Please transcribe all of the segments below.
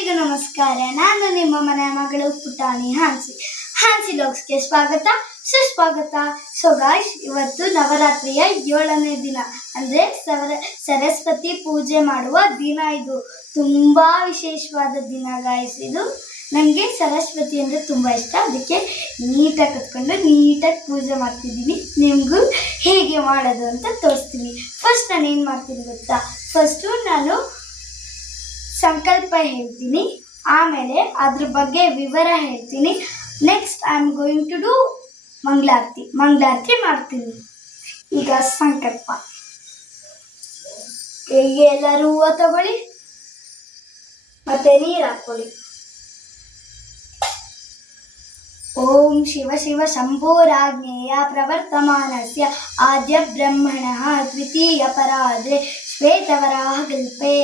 ಎಲ್ಲರಿಗೂ ನಮಸ್ಕಾರ. ನಾನು ನಿಮ್ಮ ಮನೆಯ ಮಗಳು ಪುಟಾಣಿ ಹಾನ್ಸಿ. ಹಾನ್ಸಿ ಡಾಗ್ಸ್ಗೆ ಸ್ವಾಗತ, ಸುಸ್ವಾಗತ. ಸೊ ಗಾಯ್ಸ್ ಇವತ್ತು ನವರಾತ್ರಿಯ ಏಳನೇ ದಿನ. ಅಂದರೆ ಸವರ ಸರಸ್ವತಿ ಪೂಜೆ ಮಾಡುವ ದಿನ ಇದು. ತುಂಬ ವಿಶೇಷವಾದ ದಿನ ಗಾಯ್ಸ್ ಇದು. ನನಗೆ ಸರಸ್ವತಿ ಅಂದರೆ ತುಂಬ ಇಷ್ಟ. ಅದಕ್ಕೆ ನೀಟಾಗಿ ಕತ್ಕೊಂಡು ನೀಟಾಗಿ ಪೂಜೆ ಮಾಡ್ತಿದ್ದೀನಿ. ನಿಮಗೂ ಹೇಗೆ ಮಾಡೋದು ಅಂತ ತೋರಿಸ್ತೀನಿ. ಫಸ್ಟ್ ನಾನು ಏನು ಮಾಡ್ತೀನಿ ಗೊತ್ತಾ? ಫಸ್ಟು ನಾನು ಸಂಕಲ್ಪ ಹೇಳ್ತೀನಿ. ಆಮೇಲೆ ಅದ್ರ ಬಗ್ಗೆ ವಿವರ ಹೇಳ್ತೀನಿ. Next I am going to do mangalarati. ಮಂಗಳಾರತಿ ಮಾಡ್ತೀನಿ. ಈಗ ಸಂಕಲ್ಪ. ಹೇಗೆ ಎಲ್ಲರೂ ಹೂವು ತಗೊಳ್ಳಿ ಮತ್ತೆ ನೀರು ಹಾಕೊಳ್ಳಿ. ಓಂ ಶಿವ ಶಿವ ಶಂಭೋರಾಜ್ಞೇಯ ಪ್ರವರ್ತಮಾನಸ್ಯ ಆದ್ಯ ಬ್ರಹ್ಮಣ ದ್ವಿತೀಯ ಪರಾದ್ರೆ ವೈವಸ್ವತಮನ್ವಂತರೆ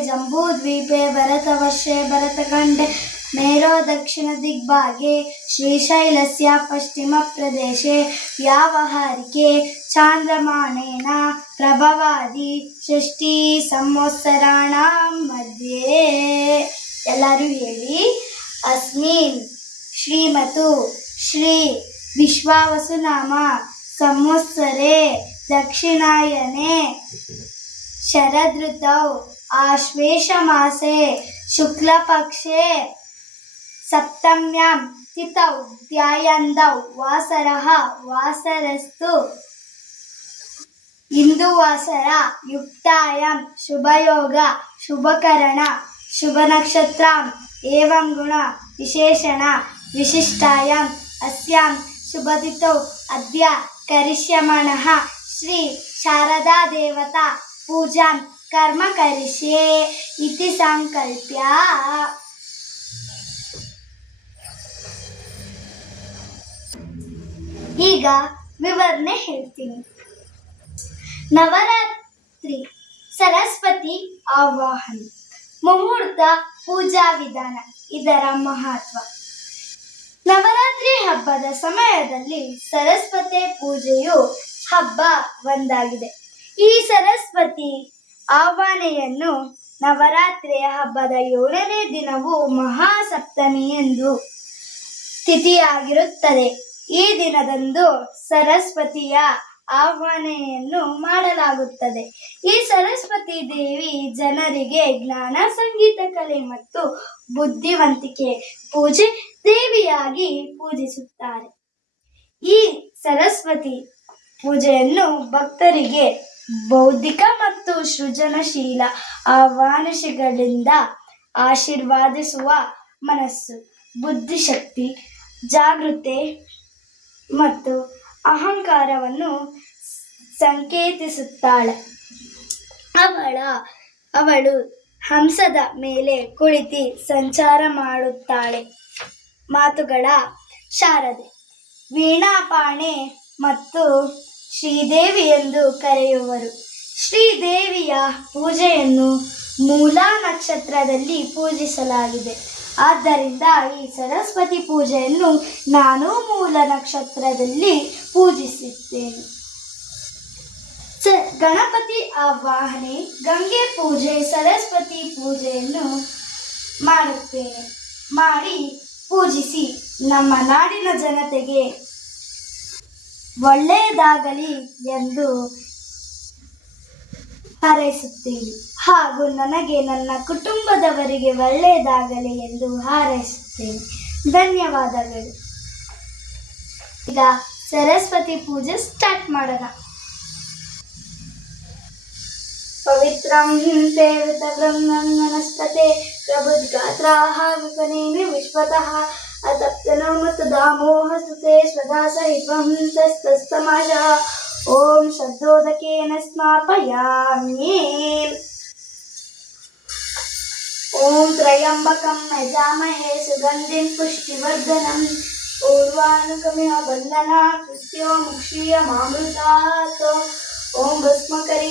ಜಂಬೂದ್ವೀಪೆ ಭರತವಶ್ಯೆ ಭರತಖಂಡೆ ಮೇರೋ ದಕ್ಷಿಣ ದಿಗ್ಭಾಗೆ ಶ್ರೀಶೈಲಸ್ಯ ಪಶ್ಚಿಮಪ್ರದೇಶೆ ವ್ಯಾವಹಾರಿಕೆ ಚಾಂದ್ರಮಾನೇನ ಪ್ರಭವಾದಿ ಷಷ್ಠಿ ಸಂವತ್ಸರಾಣಾಂ ಮಧ್ಯೆ. ಎಲ್ಲರೂ ಹೇಳಿ, ಅಸ್ಮಿನ್ ಶ್ರೀಮತು ಶ್ರೀ ವಿಶ್ವಾವಸುನಾಮ ಸಂವತ್ಸರೆ. ಶರದೃತೌ ಆಶ್ವೇಷಮಾಸೆ ಶುಕ್ಲಪಕ್ಷೆ ಸಪ್ತಮ್ಯಾಂ ತಿಥೌ ದ್ಯಾಯಂದೌ ವಾಸರ ವಾಸರಸ್ತು. ಇಂದುವಾಸರ ಯುಕ್ತಾಯಂ ಶುಭಯೋಗ ಶುಭಕರಣ ಶುಭ ನಕ್ಷತ್ರಾಂ ಏವಂ ಗುಣ ವಿಶೇಷಣ ವಿಶಿಷ್ಟಾಯಂ ಅಸ್ಯಾಂ ಶುಭದಿತೌ ಅದ್ಯ ಕರಿಷ್ಯಮಣಃ ಶ್ರೀ ಶಾರದಾ ದೇವತಾ ಪೂಜಾ ಕರ್ಮ ಕರಿಷ್ಯೆ ಇತಿ ಸಂಕಲ್ಪ್ಯ. ಈಗ ವಿವರಣೆ ಹೇಳ್ತೀನಿ. ನವರಾತ್ರಿ ಸರಸ್ವತಿ ಆವಾಹನ. ಮುಹೂರ್ತ ಪೂಜಾ ವಿಧಾನ, ಇದರ ಮಹತ್ವ. ನವರಾತ್ರಿ ಹಬ್ಬದ ಸಮಯದಲ್ಲಿ ಸರಸ್ವತಿ ಪೂಜೆಯು ಹಬ್ಬ ಒಂದಾಗಿದೆ. ಈ ಸರಸ್ವತಿ ಆವಾನೆಯನ್ನು ನವರಾತ್ರಿಯ ಹಬ್ಬದ ಏಳನೇ ದಿನವು ಮಹಾಸಪ್ತಮಿ ಎಂದು ತಿಥಿಯಾಗಿರುತ್ತದೆ. ಈ ದಿನದಂದು ಸರಸ್ವತಿಯ ಆಹ್ವಾನೆಯನ್ನು ಮಾಡಲಾಗುತ್ತದೆ. ಈ ಸರಸ್ವತಿ ದೇವಿ ಜನರಿಗೆ ಜ್ಞಾನ, ಸಂಗೀತ, ಕಲೆ ಮತ್ತು ಬುದ್ಧಿವಂತಿಕೆ ಪೂಜೆ ದೇವಿಯಾಗಿ ಪೂಜಿಸುತ್ತಾರೆ. ಈ ಸರಸ್ವತಿ ಪೂಜೆಯನ್ನು ಭಕ್ತರಿಗೆ ಬೌದ್ಧಿಕ ಮತ್ತು ಸೃಜನಶೀಲ ಆಹ್ವಾನಿಸಿಗಳಿಂದ ಆಶೀರ್ವಾದಿಸುವ ಮನಸ್ಸು, ಬುದ್ಧಿಶಕ್ತಿ, ಜಾಗೃತೆ ಮತ್ತು ಅಹಂಕಾರವನ್ನು ಸಂಕೇತಿಸುತ್ತಾಳೆ. ಅವಳ, ಅವಳು ಹಂಸದ ಮೇಲೆ ಕುಳಿತಿ ಸಂಚಾರ ಮಾಡುತ್ತಾಳೆ. ಮಾತುಗಳ ಶಾರದೆ. ವೀಣಾಪಾಣೆ ಮತ್ತು ಶ್ರೀದೇವಿ ಎಂದು ಕರೆಯುವರು. ಶ್ರೀದೇವಿಯ ಪೂಜೆಯನ್ನು ಮೂಲ ನಕ್ಷತ್ರದಲ್ಲಿ ಪೂಜಿಸಲಾಗಿದೆ. ಆದ್ದರಿಂದ ಈ ಸರಸ್ವತಿ ಪೂಜೆಯನ್ನು ನಾನು ಮೂಲ ನಕ್ಷತ್ರದಲ್ಲಿ ಪೂಜಿಸುತ್ತೇನೆ ಸ, ಗಣಪತಿ ಆವಾಹನೆ, ಗಂಗೆ ಪೂಜೆ, ಸರಸ್ವತಿ ಪೂಜೆಯನ್ನು ಮಾಡುತ್ತೇನೆ. ಮಾಡಿ ಪೂಜಿಸಿ ನಮ್ಮ ನಾಡಿನ ಜನತೆಗೆ ಒಳ್ಳೆಯದಾಗಲಿ ಎಂದು ಹಾರೈಸುತ್ತೇನೆ. ಹಾಗೂ ನನಗೆ ನನ್ನ ಕುಟುಂಬದವರಿಗೆ ಒಳ್ಳೆಯದಾಗಲಿ ಎಂದು ಹಾರೈಸುತ್ತೇನೆ. ಧನ್ಯವಾದಗಳು. ಈಗ ಸರಸ್ವತಿ ಪೂಜೆ ಸ್ಟಾರ್ಟ್ ಮಾಡೋಣ. ಪವಿತ್ರಂ ದೇವತಬ್ರಹ್ಮಂ ವನಸ್ಪತೆ ಪ್ರಬುದ್ಗಾತ್ರಾಹ ವಿಪನೇಮಿ ವಿಶ್ವತಃ. अतप्तनोमुत्तदामोहसुते स्वदा सहित्वं तस्तस्तमाशः ॐ शब्दोदकेन स्नापयाम्ये ॐ त्र्यम्बकं यजामहे सुगन्धिं पुष्टिवर्धनम् पूर्वानुगम्य बन्धना कृत्यो मुक्षीयमामृतात्। ॐ भस्मकरि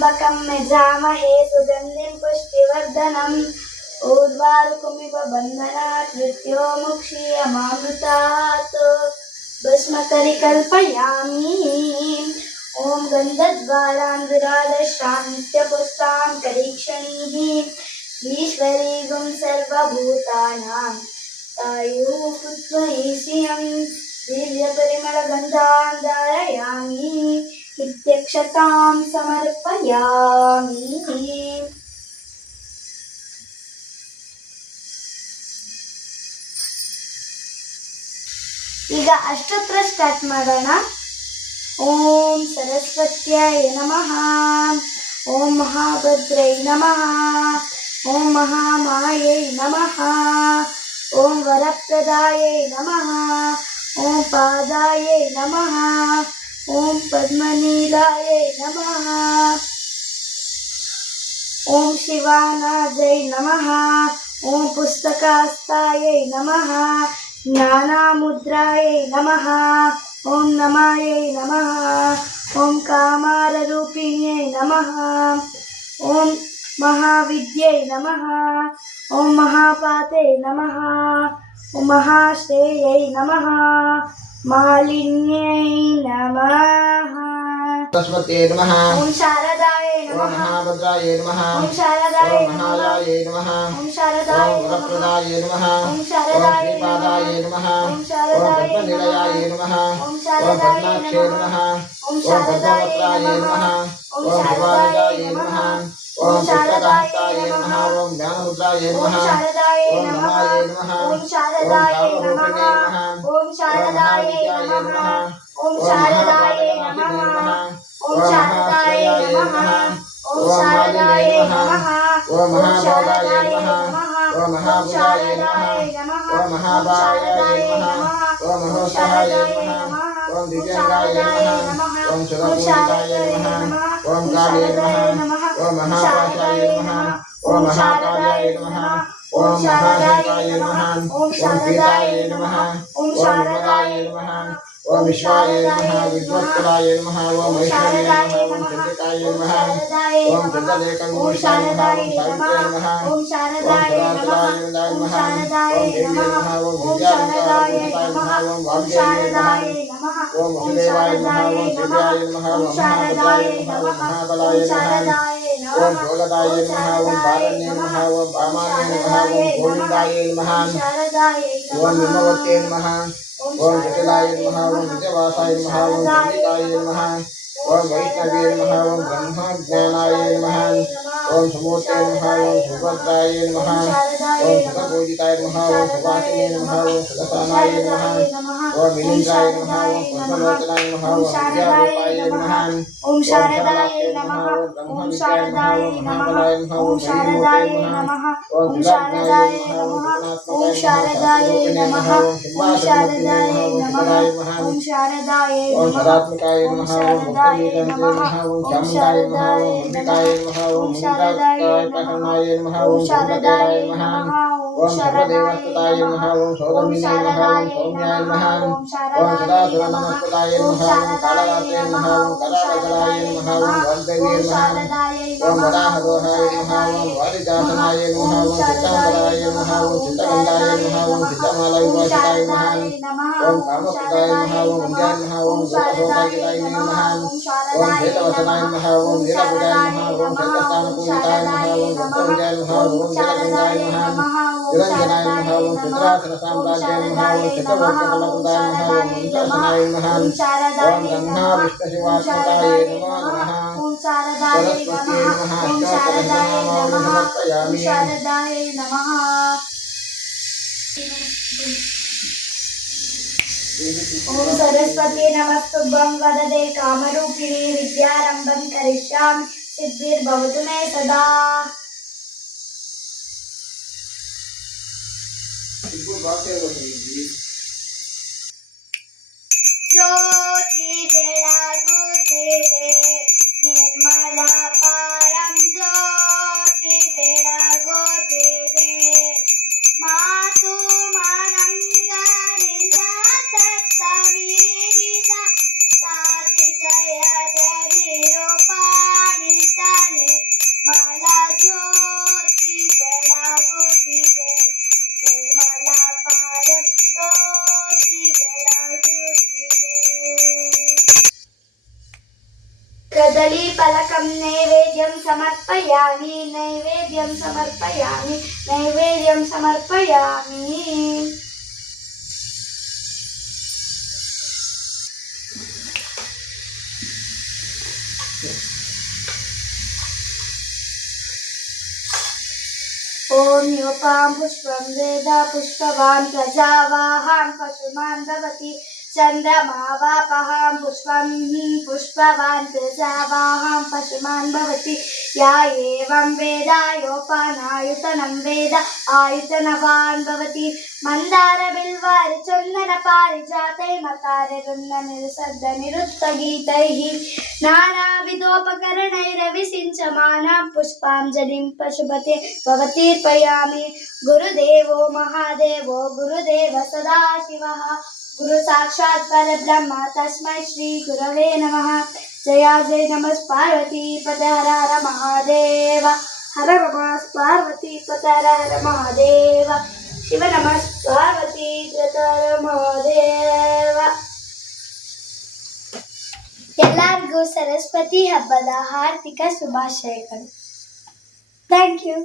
त्र्यम्बकं यजामहे सुगन्धिं पुष्टिवर्धनम्। ऊर्वारुकमिव बन्धनात् मृत्यो मुक्षीयमामृतात् भस्मकरिकल्पयामि। ॐ गन्धद्वारान् विराधश्रां नित्यपुष्टां करीक्षणीः ईश्वरीगुं सर्वभूतानां। तायुः श्रियं दिव्यपरिमलगन्धान् धारयामि। नित्यक्षतां समर्पयामि ಈಗ ಅಷ್ಟೋತ್ತರ ಸ್ಟಾರ್ಟ್ ಮಾಡೋಣ ಓಂ ಸರಸ್ವತ್ಯಾಯ ನಮಃ ಓಂ ಮಹಾಭದ್ರೈ ನಮಃ ಓಂ ಮಹಾಮಾಯೈ ನಮಃ ಓಂ ವರಪ್ರದಾಯೈ ನಮಃ ಓಂ ಪಾದಾಯೈ ನಮಃ ॐ पद्मनीलाय नमः। ॐ शिवानाजै नमः। ॐ पुस्तकास्तायै नमः। ज्ञानामुद्रायै नमः। ॐ नमायै नमः। ॐ कामाररूपिण्यै नमः। ॐ महाविद्यै नमः। ॐ महापाते नमः। ॐ महाश्रेयै नमः। मालिन्यै नमः। सरस्वते नमः। ॐ शारदाय नमः। ॐ महाभद्राय नमः। ॐ शारदाय महालाय नमः। ॐ शारदाय वरप्रदाय नमः। ॐ शारदाय पादाय नमः। ॐ शारदाय निलयाय नमः। ॐ शारदाय नमः। ॐ शारदाय नमः। ॐ शारदाय नमः। शारदाय नमः ओम नमः ओम भावरूपिणे नमः ओम महाविद्याय नमः ओम नमः ओम नमः ओम नमः ओम नमः ओम नमः ओम नमः ओम नमः ओम नमः ओम नमः ओम काले नमः ओम महापाशाय नमः ఓం శారదాయ నమః. ఓం శారదాయ నమః. ఓం శారదాయ నమః. ఓం శారదాయ నమః. ओम ईश्वराय नमः ओम ऐश्वर्याय नमः ओम चंद्रिकाय नमः ओम चंद्रलेखंगूषाय नमः ओम शारदाय नमः ओम देवी नमः ఓం జటిలాయ నమ ఓం విజయవాసాయ నమ ఓం సంగీతాయ నమ ओम वैष्णवे नमः ओम ब्रह्मज्ञानाय नमः ओम समूर्ते नमः ओम सुभद्राय नमः ओम सुखपूजिताय नमः ओम सुभाषिणे नमः ओम सुखसानाय नमः ओम विनिन्द्राय नमः ओम पुष्पलोचनाय नमः ओम विद्यारूपाय नमः ओम शारदाय नमः ओम शारदाय नमः ओम शारदाय नमः ओम शारदाय नमः ओम शारदाय नमः ओम शारदाय नमः ओम शारदाय नमः ओम शारदाय नमः ओम शारदाय नमः ओम शारदाय नमः ओम शारदाय नमः ओम शारदाय नमः ओम शारदाय नमः ओम सर्वदेवस्तुताय नमः ओम सौगमिने नमः ओम सौम्याय नमः ओम सदाशिवनमस्तुताय नमः ओम कालदात्रे नमः ओम करालकराय नमः ओम वंदे नमः ओम वराहदोहाय नमः ओम वारिजासनाय नमः ओम चित्तम्बराय नमः ओम चित्तगन्धाय नमः ओम चित्तमालय विवासिताय नमः ओम कामप्रदाय नमः ओम विद्याय नमः ओम सर्वभोगाय नमः ओम श्वेतवसनाय नमः ओम नीलभुजाय नमः ओम श्वेतस्थानपूजिताय नमः ओम गन्तभुजाय नमः ओम नीलगंगाय नमः निरञ्जनाय नमः ओम कृत्रासनसाम्राज्याय नमः ओम श्वेतवर्गफलप्रदाय नमः ओम मन्त्रासनाय नमः ओम गन्धाविष्टशिवात्मकाय नमो नमः सरस्वत्यै नमः अष्टाचरणामावि समर्पयामि ఓం సరస్వతి నమస్తుభ్యం వదదే కామరూపిణి విద్యారంభం కరిష్యామి సిద్ధిర్భవతు మే సదా ఇప్పుడు బాగా मला पार ती कदली फलकं नैवेद्यं समर्पयामि नैवेद्यं समर्पयामि नैवेद्यं समर्पयामि Yeah. ॐ योपां पुष्पं वेद पुष्पवान् प्रजावाहां पशुमान् भवति। चन्द्रमा वापहां पुष्पं पुष्पवान् प्रजावाहां पशुमान् भवति या एवं वेद योपानायुतनं वेद आयुतनवान् भवति मन्दारबिल्वारि चन्दन पारिजातै मकारिरुन्ननिरुसद्दनिरुत्तगीतैः नानाविधोपकरणैरविसिञ्चमानां पुष्पाञ्जलिं पशुपते भवतीर्पयामि गुरुदेवो महादेवो गुरुदेव सदाशिवः గురు సాక్షాత్ పరబ్రహ్మ తస్మై శ్రీ గురవే నమ. జయా జయ నమస్పార్వతీ పద హర హర మహాదేవ హర నమస్పార్వతీ పద హర హర మహాదేవ. శివ నమస్పార్వతీ కృత మహాదేవ. ಎಲ್ಲರಿಗೂ ಸರಸ್ವತಿ ಹಬ್ಬದ ಹಾರ್ದಿಕ ಶುಭಾಶಯಗಳು. Thank you.